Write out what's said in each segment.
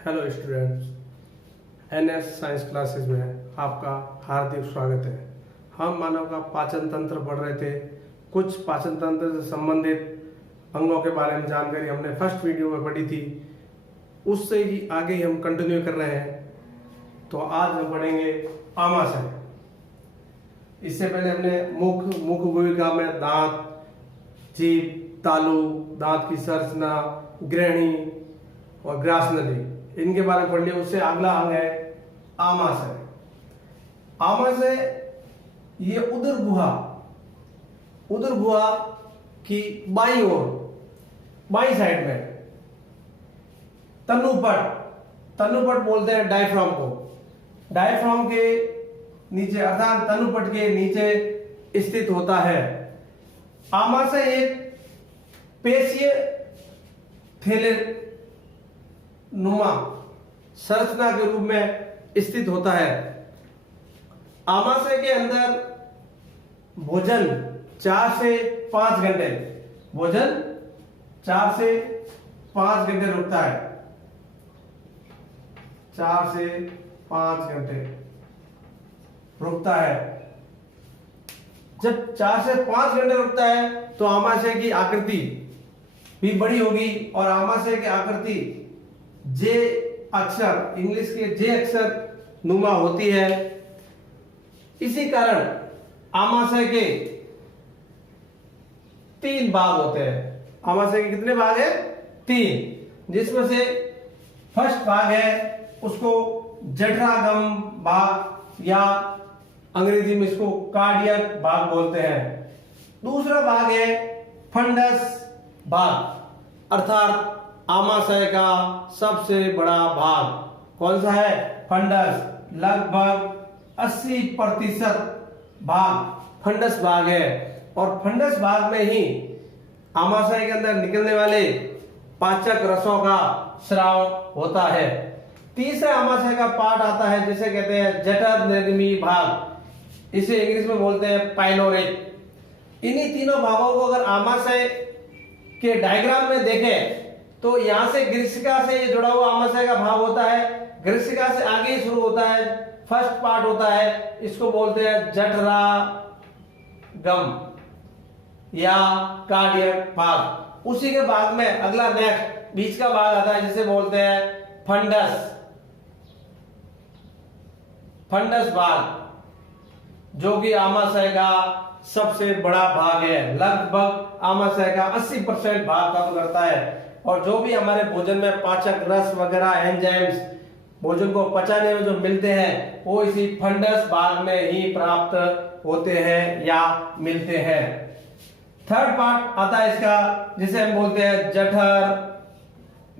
Hello students, NS science classes में आपका हार्दिक स्वागत है। हम मानव का पाचन तंत्र पढ़ रहे थे। कुछ पाचन तंत्र से संबंधित अंगों के बारे में जानकारी हमने फर्स्ट वीडियो में पढ़ी थी, उससे ही आगे ही हम कंटिन्यू कर रहे हैं। तो आज हम पढ़ेंगे आमाशय। इससे पहले हमने मुख भूमिका में दांत, जीभ, तालु, दांत की संरचना, ग्रहणी और ग्रास नली, इनके बारे में पढ़ लिया। उससे अगला अंग है आमाशय। आमाशय ये उदर गुहा की बाईं ओर, बाईं साइड में तनुपट बोलते हैं डायफ्राम को। डायफ्राम के नीचे अर्थात तनुपट के नीचे स्थित होता है। आमाशय एक पेशीय थैले नुमा संरचना के रूप में स्थित होता है। आमाशय के अंदर भोजन 4 से 5 घंटे रुकता है। 4 से 5 घंटे रुकता है। जब 4 से 5 घंटे रुकता है तो आमाशय की आकृति भी बड़ी होगी और आमाशय की आकृति जे अक्षर, इंग्लिश के जे अक्षर नुमा होती है। इसी कारण आमाशय के 3 भाग होते हैं। आमाशय के कितने भाग हैं? 3, जिसमें से फर्स्ट भाग है उसको जठरागम भाग या अंग्रेजी में इसको कार्डियक भाग बोलते हैं। दूसरा भाग है फंडस भाग, अर्थात आमाशय का सबसे बड़ा भाग कौन सा है? फंडस। लगभग 80% भाग फंडस भाग है और फंडस भाग में ही आमाशय के अंदर निकलने वाले पाचक रसों का स्राव होता है। तीसरा आमाशय का पार्ट आता है जिसे कहते हैं जठर निर्गमी भाग, इसे इंग्लिश में बोलते हैं पाइलोरिक। इन्हीं तीनों भागों को अगर आमाशय के डायग्राम में देखें तो यहां से ग्रीष्मिका से ये जुड़ा हुआ आमाशय का भाग होता है। ग्रीष्मिका से आगे ही शुरू होता है, फर्स्ट पार्ट होता है, इसको बोलते हैं जठरागम या कार्डियक भाग। उसी के भाग में अगला नेक्स्ट बीच का भाग आता है जिसे बोलते हैं फंडस भाग, जो कि आमाशय का सबसे बड़ा भाग है। लगभग आमाशय का 80% भाग कवर करता है और जो भी हमारे भोजन में पाचक रस वगैरह एंजाइम्स भोजन को पचाने में जो मिलते हैं वो इसी फंडस भाग में ही प्राप्त होते हैं या मिलते हैं। थर्ड पार्ट आता है इसका जिसे हम बोलते हैं जठर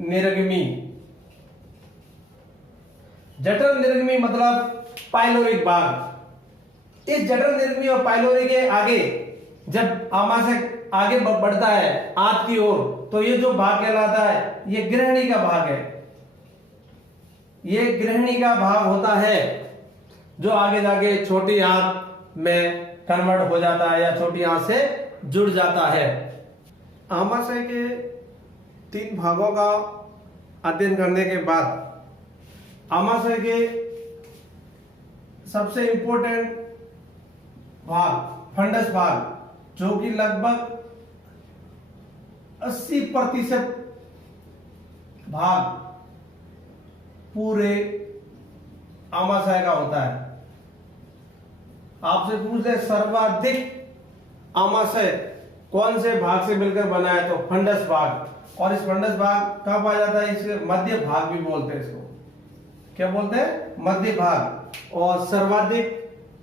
निर्गमी। जठर निर्गमी मतलब पाइलोरिक भाग। इस जठर निर्गमी और पाइलोरी के आगे जब आमाशय आगे बढ़ता है आंत की ओर तो ये जो भाग कहलाता है ये ग्रहणी का भाग है। ये ग्रहणी का भाग होता है जो आगे जाके छोटी आंत में कन्वर्ट हो जाता है या छोटी आंत से जुड़ जाता है। आमाशय के 3 भागों का अध्ययन करने के बाद आमाशय के सबसे इंपॉर्टेंट भाग फंडस भाग, जो कि लगभग 80% भाग पूरे आमाशय का होता है। आपसे पूछ ले सर्वाधिक आमाशय कौन से भाग से मिलकर बना है तो फंडस भाग। और इस फंडस भाग कहाँ पाया जाता है? इसे मध्य भाग भी बोलते हैं। इसको क्या बोलते हैं? मध्य भाग। और सर्वाधिक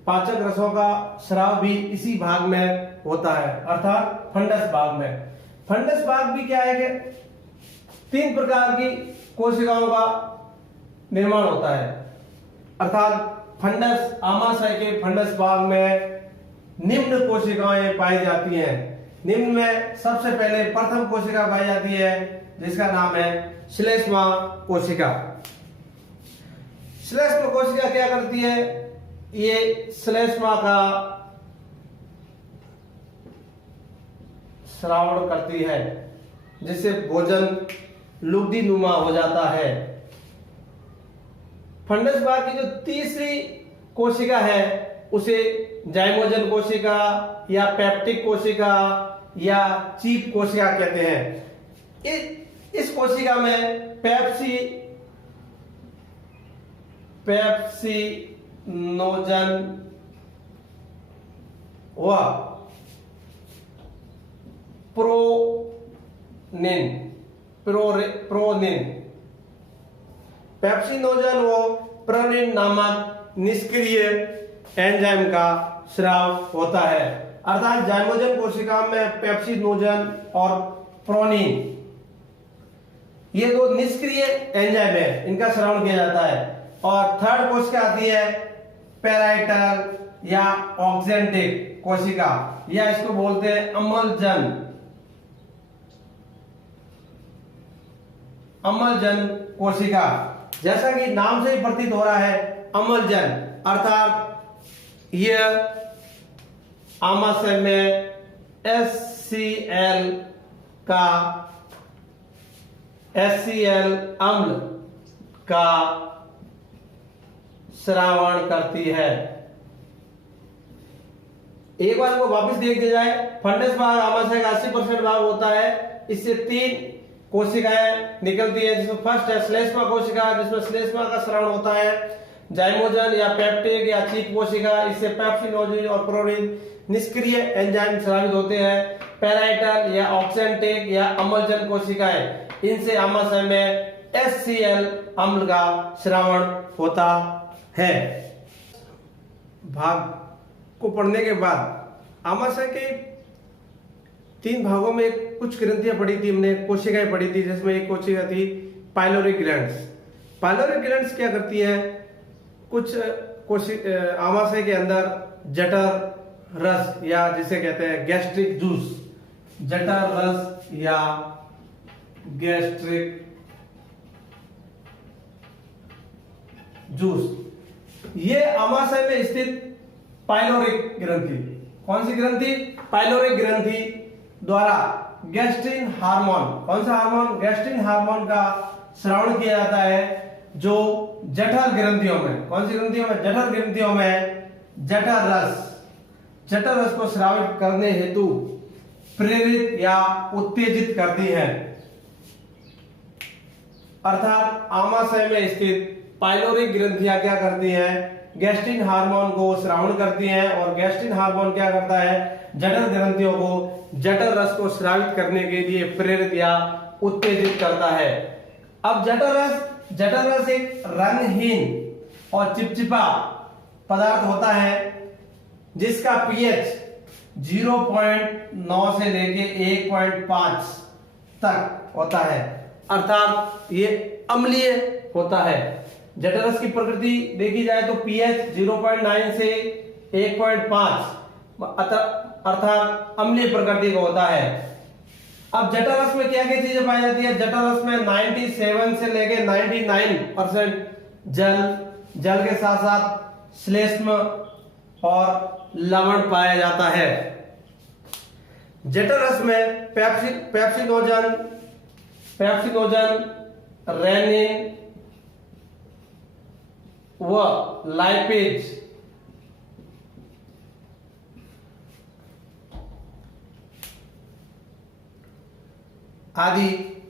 पाचक रसों का स्राव भी इसी भाग में होता है, अर्थात फंडस भाग में। फंडस भाग भी क्या है कि 3 प्रकार की कोशिकाओं का निर्माण होता है, अर्थात फंडस आमाशय के फंडस भाग में निम्न कोशिकाएं पाई जाती हैं। निम्न में सबसे पहले प्रथम कोशिका पाई जाती है जिसका नाम है श्लेष्मा कोशिका। श्लेष्मा कोशिका क्या करती है? ये श्लेष्मा का श्रावण करती है जिससे भोजन लुब्धि नुमा हो जाता है। फंडस भाग की जो तीसरी कोशिका है उसे जाइमोजन कोशिका या पेप्टिक कोशिका या चीप कोशिका कहते हैं। इस कोशिका में पेप्सिनोजन व प्रोनिन पेप्सिनोजन व प्रोनिन नामक निष्क्रिय एंजाइम का स्राव होता है। अर्थात जाइमोजन कोशिका में पेप्सिनोजन और प्रोनिन ये दो निष्क्रिय एंजाइम है, इनका श्रवण किया जाता है। और थर्ड कोशिका आती है पैराइटल या ऑक्जेंटिक कोशिका, या इसको बोलते हैं अम्लजन कोशिका। जैसा कि नाम से ही प्रतीत हो रहा है, अम्लजन अर्थात यह आमाशय में HCl अम्ल का श्रावण करती है। एक बार को वापस देख दिया जाए, फंडस भाग आमाशय का 80% भाग होता है। इससे 3 कोशिकाएं निकलती है, जिसमें फर्स्ट है श्लेष्मा कोशिका, जिसमें श्लेष्मा का श्रावण होता है। जाइमोजन या पेप्टिक या चीप कोशिका, इससे पेप्सिनोजन और प्रोनिन निष्क्रिय एंजाइम स्रावित होते हैं। पैराइटल या ऑक्जेंटिक या अम्लजन कोशिकाएं, इनसे आमाशय में HCl अम्ल का श्रावण होता है। भाग को पढ़ने के बाद आमाशय के 3 भागों में कुछ ग्रंथियां पढ़ी थी हमने, कोशिकाएं पढ़ी थी, जिसमें एक कोशिका थी पाइलोरी ग्लैंड्स। पाइलोरी ग्लैंड्स क्या करती है, कुछ आमाशय के अंदर जठर रस या जिसे कहते हैं गैस्ट्रिक जूस, जठर रस या गैस्ट्रिक जूस, ये आमाशय में स्थित पाइलोरिक ग्रंथि, कौन सी ग्रंथि, पाइलोरिक ग्रंथि द्वारा गैस्ट्रिन हार्मोन, कौन सा हार्मोन, गैस्ट्रिन हार्मोन का श्रावण किया जाता है, जो जठर ग्रंथियों में, कौन सी ग्रंथियों में, जठर ग्रंथियों में जठर रस को श्रावित करने हेतु प्रेरित या उत्तेजित करती है। अर्थात आमाशय में स्थित पाइलोरिक ग्रंथियां क्या करती हैं, गैस्ट्रिन हार्मोन को श्रावण करती हैं, और गैस्ट्रिन हार्मोन क्या करता है, जठर ग्रंथियों को जठर रस को श्रावित करने के लिए प्रेरित या उत्तेजित करता है। अब जठर रस एक रंगहीन और चिपचिपा पदार्थ होता है, जिसका pH 0.9 से लेके 1.5 तक होता है, अर्थात ये अम्लीय होता है। जठर रस की प्रकृति देखी जाए तो pH 0.9 से 1.5 अर्थात अम्लीय प्रकृति का होता है। अब जठर रस में क्या क्या चीजें पाई जाती है, जठर रस में 97 से लेके 99% जल के साथ साथ श्लेष्म और लवण पाया जाता है। जठर रस में पेप्सिनोजन, रेनिन व लाइपेज आदि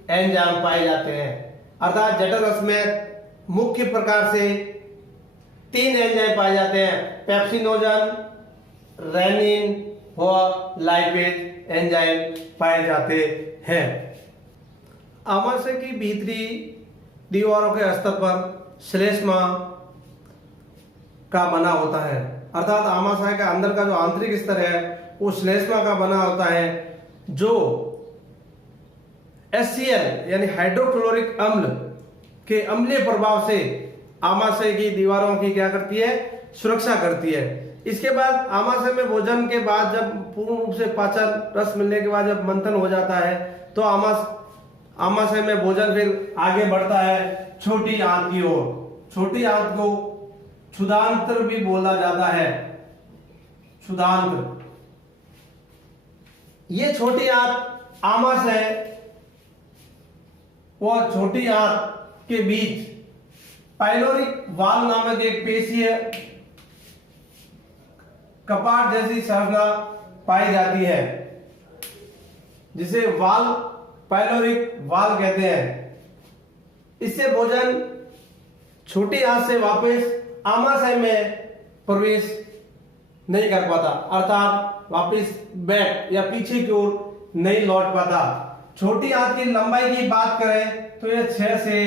एंजाइम पाए जाते हैं। अर्थात जठर रस में मुख्य प्रकार से 3 एंजाइम पाए जाते हैं, पेप्सिनोजन, रेनिन व लाइपेज एंजाइम पाए जाते हैं। आमाशय की भीतरी दीवारों के स्तर पर श्लेष्मा का बना होता है, अर्थात आमाशय का अंदर का जो आंतरिक स्तर है वो श्लेष्मा का बना होता है, जो HCl यानी हाइड्रोक्लोरिक अम्ल के अम्लीय प्रभाव से आमाशय की दीवारों की क्या करती है, सुरक्षा करती है। इसके बाद आमाशय में भोजन के बाद जब पूर्ण रूप से पाचन रस मिलने के बाद जब मंथन हो जाता है तो आमाशय में भोजन फिर आगे बढ़ता है छोटी आंत की ओर। छोटी आंत को क्षुधांत्र भी बोला जाता है, क्षुधांत्र। ये छोटी आंत आमाशय और छोटी आंत के बीच पाइलोरिक वाल्व नामक एक पेशीय कपाट जैसी संरचना पाई जाती है, जिसे वाल्व पाइलोरिक वाल्व कहते हैं। इससे भोजन छोटी आंत से वापस आमाशय में प्रवेश नहीं कर पाता, अर्थात वापस बैक या पीछे की ओर नहीं लौट पाता। छोटी आंत की लंबाई की बात करें तो यह 6 से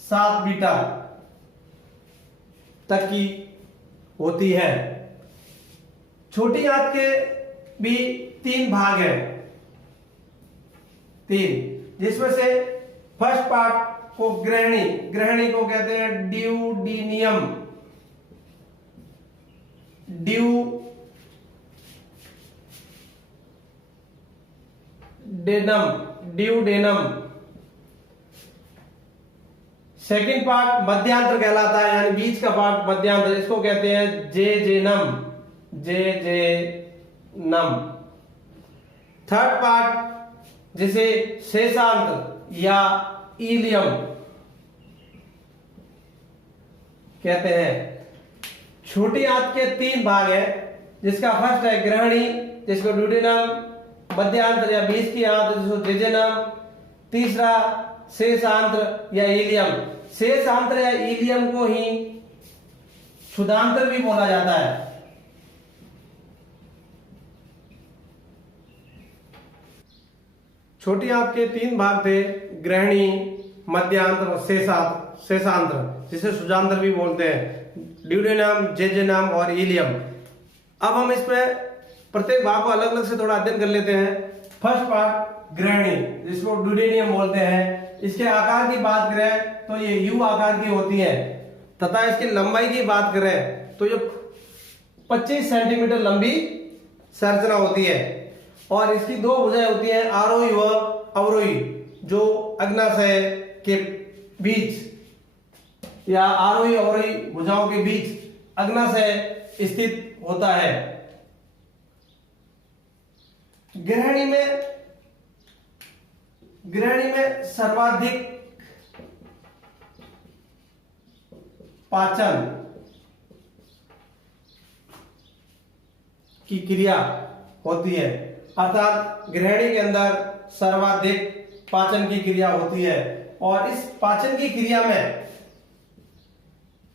7 मीटर तक की होती है। छोटी आंत के भी 3 भाग हैं, 3, जिसमें से फर्स्ट पार्ट को ग्रहणी को कहते हैं ड्यूडीनियम, ड्यूडेनम। सेकंड पार्ट मध्यांतर कहलाता है, यानी बीच का पार्ट मध्यांतर, इसको कहते हैं जेजेनम। थर्ड पार्ट जिसे शेषांत्र या इलियम कहते हैं। छोटी आंत के 3 भाग है, जिसका फर्स्ट है ग्रहणी, जिसको ड्यूडेनम, मध्यांतर या बीच की आंत जिसको जेजेनम, तीसरा शेषांत्र या इलियम। शेषांत्र या इलियम को ही क्षुधांतर भी बोला जाता है। छोटी आंत के 3 भाग थे, ग्रहणी, मध्यांतर और शेषांत्र, जिसे क्षुधांतर भी बोलते हैं, ड्यूडेनम, जेजेनम और इलियम। अब हम इसमें प्रत्येक भाग को अलग अलग से थोड़ा अध्ययन कर लेते हैं। फर्स्ट पार्ट ग्रहणी, जिसको ड्यूडेनियम बोलते हैं। इसके आकार की बात करें तो ये यू आकार की होती है, तथा इसकी लंबाई की बात करें तो ये 25 सेंटीमीटर लंबी संरचना होती है, और इसकी 2 भुजाएं होती हैं, आरोही व अवरोही, जो अग्नाशय के बीच या आरोही अवरोही भुजाओं के बीच अग्नाशय स्थित होता है। ग्रहणी में सर्वाधिक पाचन की क्रिया होती है, अर्थात ग्रहणी के अंदर सर्वाधिक पाचन की क्रिया होती है। और इस पाचन की क्रिया में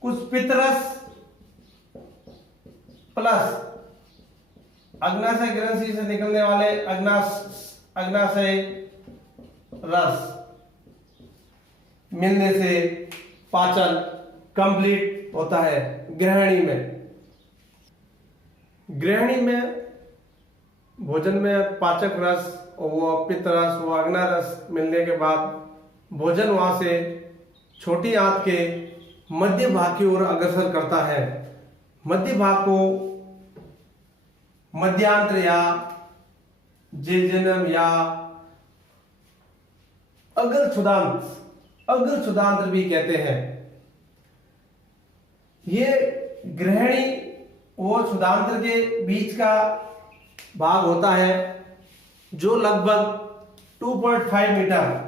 कुछ पित्तरस प्लस अग्नाशय ग्रंथि से निकलने वाले अग्नाशय रस मिलने से पाचन कंप्लीट होता है। ग्रहणी में भोजन में पाचक रस व पित्त रस व अग्ना रस मिलने के बाद भोजन वहां से छोटी आंत के मध्य भाग की ओर अग्रसर करता है। मध्य भाग को मध्यांतर या जेजेनम या अग्र क्षुधांत्र भी कहते हैं। ये ग्रहणी और क्षुधांत्र के बीच का भाग होता है, जो लगभग 2.5 मीटर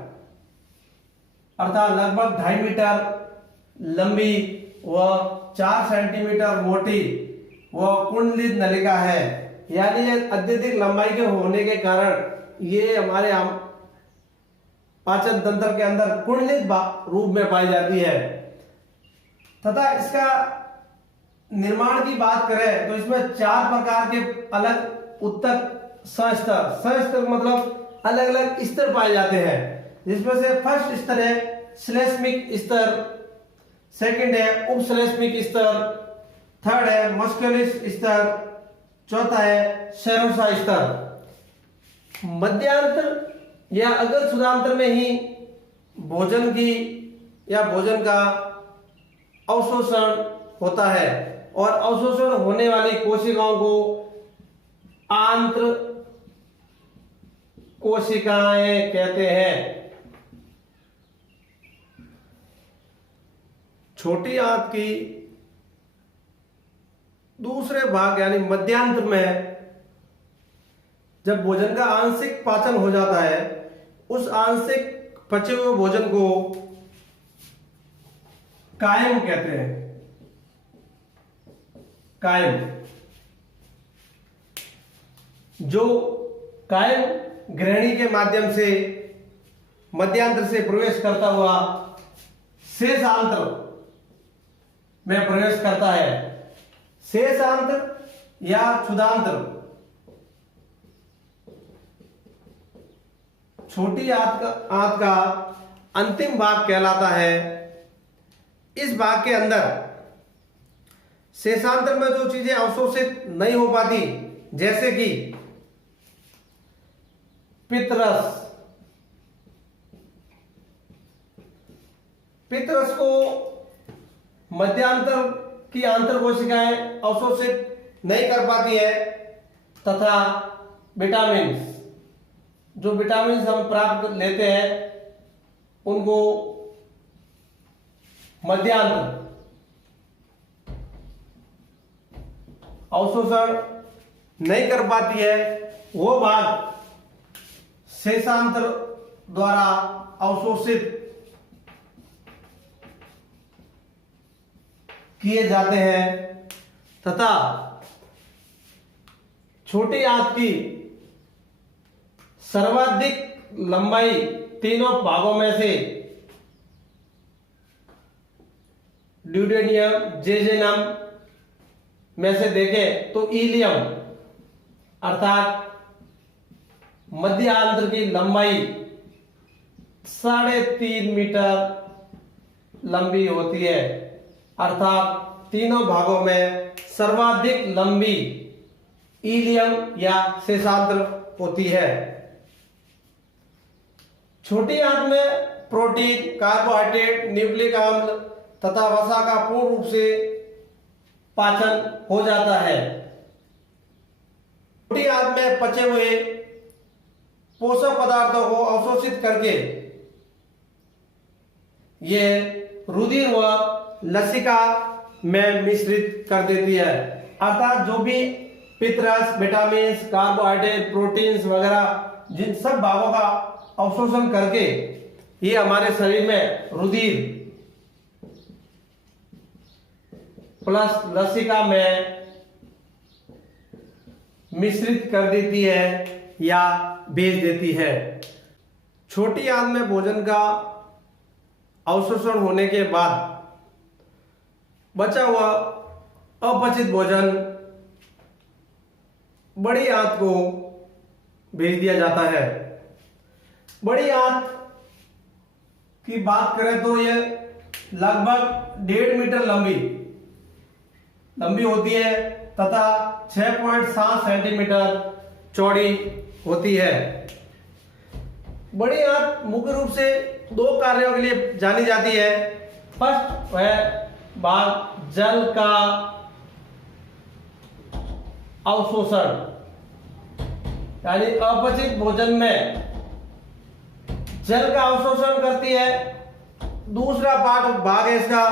अर्थात लगभग 2.5 मीटर लंबी व 4 सेंटीमीटर मोटी व कुंडलित नलिका है। यानी ये अत्यधिक लंबाई के होने के कारण ये हमारे पाचन तंत्र के अंदर कुंडलित रूप में पाई जाती है। तथा इसका निर्माण की बात करें तो इसमें 4 प्रकार के अलग उत्तक सस्तर मतलब अलग अलग स्तर पाए जाते हैं, जिसमें से फर्स्ट स्तर है श्लेष्मिक स्तर, सेकंड है उपश्लेष्मिक स्तर, थर्ड है मस्कुलस स्तर, चौथा है सेरोसा स्तर। मध्यांतर या अग्र क्षुधांत्र में ही भोजन का अवशोषण होता है, और अवशोषण होने वाली कोशिकाओं को आंत्र कोशिकाएं कहते हैं। छोटी आंत की दूसरे भाग यानी मध्यांतर में जब भोजन का आंशिक पाचन हो जाता है, उस आंशिक पचे हुए भोजन को कायम कहते हैं। कायम, जो कायम ग्रहणी के माध्यम से मध्यांतर से प्रवेश करता हुआ शेषांतर में प्रवेश करता है। शेषांतर या क्षुधांतर छोटी आंत का अंतिम भाग कहलाता है। इस भाग के अंदर शेषांतर में जो चीजें अवशोषित नहीं हो पाती, जैसे कि पित्तरस, पित्तरस को मध्यांतर की आंतर कोशिकाएं अवशोषित नहीं कर पाती है, तथा विटामिन, जो विटामिन हम प्राप्त लेते हैं उनको मध्यांतर अवशोषण नहीं कर पाती है, वो भाग शेषांतर द्वारा अवशोषित किए जाते हैं, तथा छोटी आंत की सर्वाधिक लंबाई तीनों भागों में से ड्यूडेनियम, जेजेनम में से देखें तो इलियम अर्थात मध्य आंत्र की लंबाई 3.5 मीटर लंबी होती है, अर्थात तीनों भागों में सर्वाधिक लंबी इलियम या शेषांत्र होती है। छोटी आंत में प्रोटीन, कार्बोहाइड्रेट, न्यूक्लिक अम्ल तथा वसा का पूर्ण रूप से पाचन हो जाता है। छोटी आंत में पचे हुए पोषक पदार्थों को अवशोषित करके ये रुधिर व लसिका में मिश्रित कर देती है, अर्थात जो भी पित्तरस, विटामिन, कार्बोहाइड्रेट, प्रोटीन्स वगैरह जिन सब भागों का अवशोषण करके ये हमारे शरीर में रुधिर प्लस लसिका में मिश्रित कर देती है या भेज देती है। छोटी आंत में भोजन का अवशोषण होने के बाद बचा हुआ अपचित भोजन बड़ी आंत को भेज दिया जाता है। बड़ी आंत की बात करें तो यह लगभग 1.5 मीटर लंबी होती है तथा 6.7 सेंटीमीटर चौड़ी होती है। बड़ी आंत मुख्य रूप से 2 कार्यों के लिए जानी जाती है। फर्स्ट है भाग जल का अवशोषण, यानी अपचित भोजन में जल का अवशोषण करती है। दूसरा भाग है इसका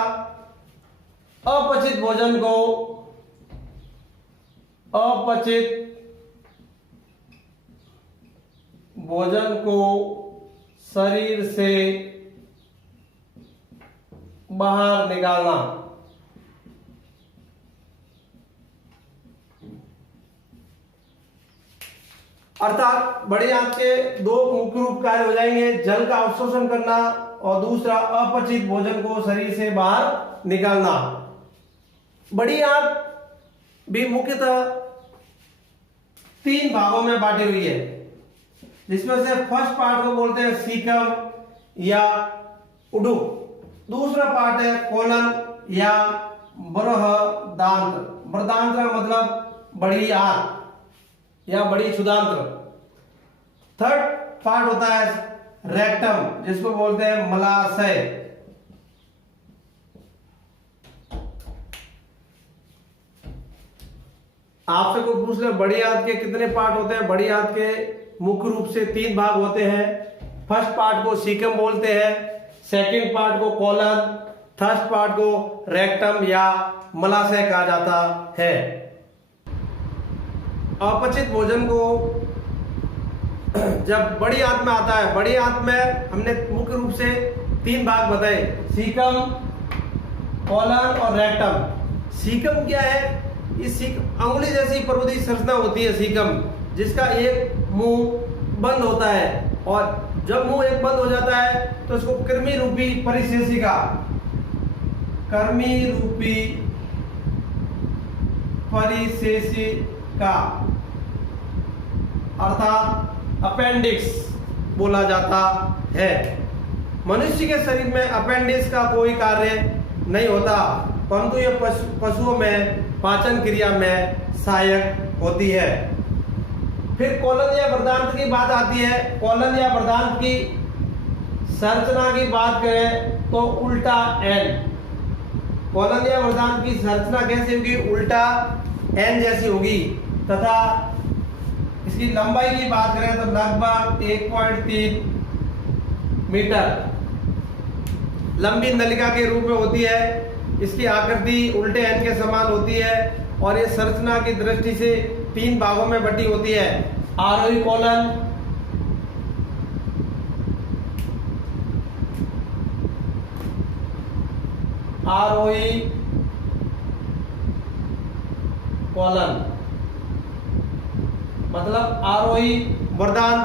अपचित भोजन को शरीर से बाहर निकालना। अर्थात बड़ी आंत के 2 मुख्य रूप कार्य हो जाएंगे, जल का अवशोषण करना और दूसरा अपचित भोजन को शरीर से बाहर निकालना। बड़ी आंत भी मुख्यतः 3 भागों में बांटी हुई है, जिसमें से फर्स्ट पार्ट को बोलते हैं सीकम या उडुक, दूसरा पार्ट है कोलन या बृहदांत्र। बृहदांत्र मतलब बड़ी आंत या बड़ी क्षुधांत्र। थर्ड पार्ट होता है रेक्टम, जिसको बोलते हैं मलाशय। आपसे कोई पूछ ले बड़ी आंत के कितने पार्ट होते हैं? बड़ी आंत के मुख्य रूप से 3 भाग होते हैं। फर्स्ट पार्ट को सीकम बोलते हैं, सेकंड पार्ट को कोलन, थर्ड पार्ट को रेक्टम या मलाशय कहा जाता है। अपचित भोजन को जब बड़ी आंत में आता है, बड़ी आंत में हमने मुख्य रूप से 3 भाग बताए, सीकम, कॉलन और रेक्टम। सीकम क्या है? इस अंगुली जैसी प्रबोधित संरचना होती है सीकम, जिसका एक मुंह बंद होता है, और जब मुंह एक बंद हो जाता है तो इसको कृमि रूपी परिशेषिका, कृमि रूपी परिशेषिका अर्थात अपेंडिक्स बोला जाता है। मनुष्य के शरीर में अपेंडिक्स का कोई कार्य नहीं होता, परंतु यह पशुओं में पाचन क्रिया में सहायक होती है। फिर कोलन या वर्धांत की बात आती है। कोलन या वर्धांत की संरचना की बात करें तो उल्टा एन। कोलन या वर्धांत की संरचना कैसी होगी? उल्टा एन जैसी होगी, तथा इसकी लंबाई की बात करें तो लगभग 1.3 मीटर लंबी नलिका के रूप में होती है। इसकी आकृति उल्टे एन के समान होती है, और ये संरचना की दृष्टि से 3 भागों में बटी होती है। आरोही कोलन, आरोही कोलन मतलब आरोही वर्धांत।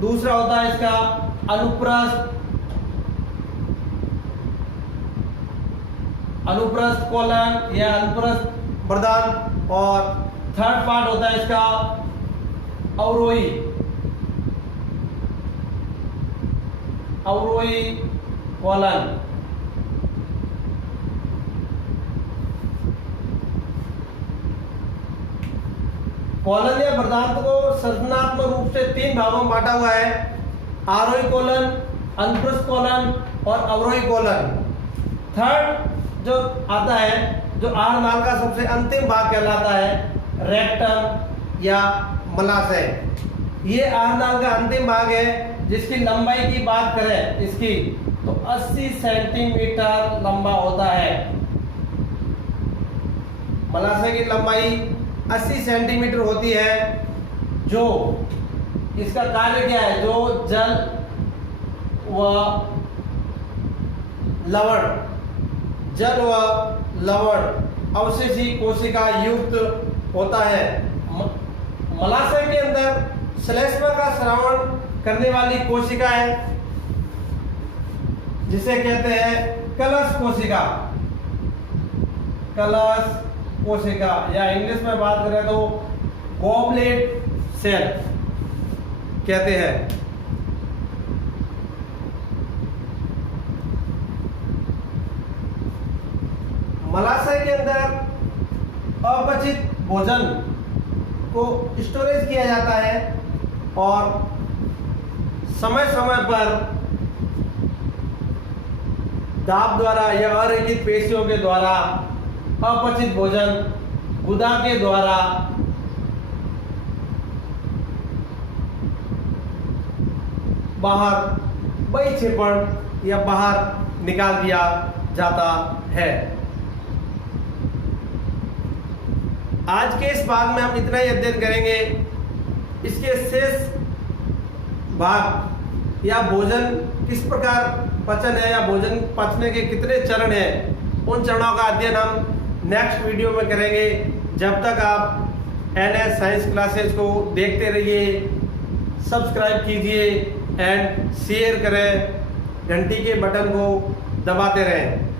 दूसरा होता है इसका अनुप्रस्थ, अनुप्रस्थ कोलन या अनुप्रस्थ वर्धांत, और थर्ड पार्ट होता है इसका अवरोही, अवरोही कोलन। कोलन या वर्धांत को संरचनात्मक रूप से 3 भागों में बांटा हुआ है: आरोही कोलन, अनुप्रस्थ कोलन और अवरोही कोलन। थर्ड जो आता है, जो आहार नाल का सबसे अंतिम भाग कहलाता है, रेक्टम या मलाशय। ये आहार नाल का अंतिम भाग है, जिसकी लंबाई की बात करें इसकी तो 80 सेंटीमीटर लंबा होता है। मलाशय की लंबाई 80 सेंटीमीटर होती है। जो इसका कार्य क्या है? जो जल व लवण, जल व लवण अवशेषी कोशिका युक्त होता है। मलाशय के अंदर श्लेष्मा का स्रावण करने वाली कोशिका है, जिसे कहते हैं कलश कोशिका, कलश कोशिका, या इंग्लिश में बात करें तो गॉबलेट सेल कहते हैं। मलाशय के अंदर अपचित भोजन को स्टोरेज किया जाता है, और समय समय पर दाब द्वारा या अरेखित पेशियों के द्वारा अपचित भोजन गुदा के द्वारा बाहर बहिक्षेपण या बाहर निकाल दिया जाता है। आज के इस भाग में हम इतना ही अध्ययन करेंगे। इसके शेष भाग या भोजन किस प्रकार पचन है, या भोजन पचने के कितने चरण हैं, उन चरणों का अध्ययन हम नेक्स्ट वीडियो में करेंगे। जब तक आप NS साइंस क्लासेस को देखते रहिए, सब्सक्राइब कीजिए एंड शेयर करें, घंटी के बटन को दबाते रहें।